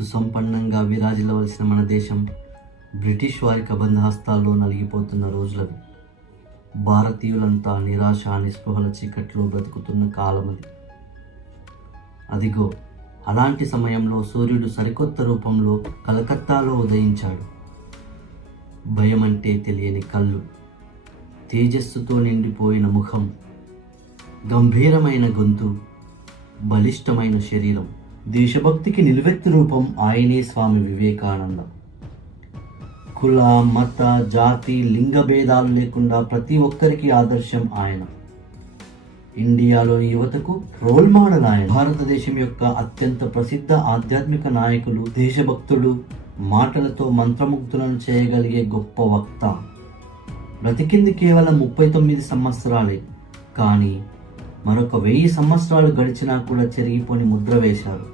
సుసంపన్నంగా విరాజిల్లవలసిన మన దేశం బ్రిటిష్ వారి కబంధహస్తాల్లో నలిగిపోతున్న రోజులవి. భారతీయులంతా నిరాశ నిస్పృహల చీకట్లో బ్రతుకుతున్న కాలమది. అదిగో అలాంటి సమయంలో సూర్యుడు సరికొత్త రూపంలో కలకత్తాలో ఉదయించాడు. భయమంటే తెలియని కళ్ళు, తేజస్సుతో నిండిపోయిన ముఖం, గంభీరమైన గొంతు, బలిష్టమైన శరీరం. దేశభక్తికి నిలువెత్తు రూపం ఆయనే స్వామి వివేకానంద. కుల, మత, జాతి, లింగ భేదాలు లేకుండా ప్రతి ఒక్కరికి ఆదర్శం ఆయన. ఇండియాలోని యువతకు రోల్ మోడల్ ఆయన. భారతదేశం యొక్క అత్యంత ప్రసిద్ధ ఆధ్యాత్మిక నాయకులు, దేశభక్తుడు, మాటలతో మంత్రముగ్ధులను చేయగలిగే గొప్ప వక్త. బ్రతికింది కేవలం 39 సంవత్సరాలే, కానీ మరొక 1000 సంవత్సరాలు గడిచినా కూడా చెరిగిపోని ముద్ర వేశారు.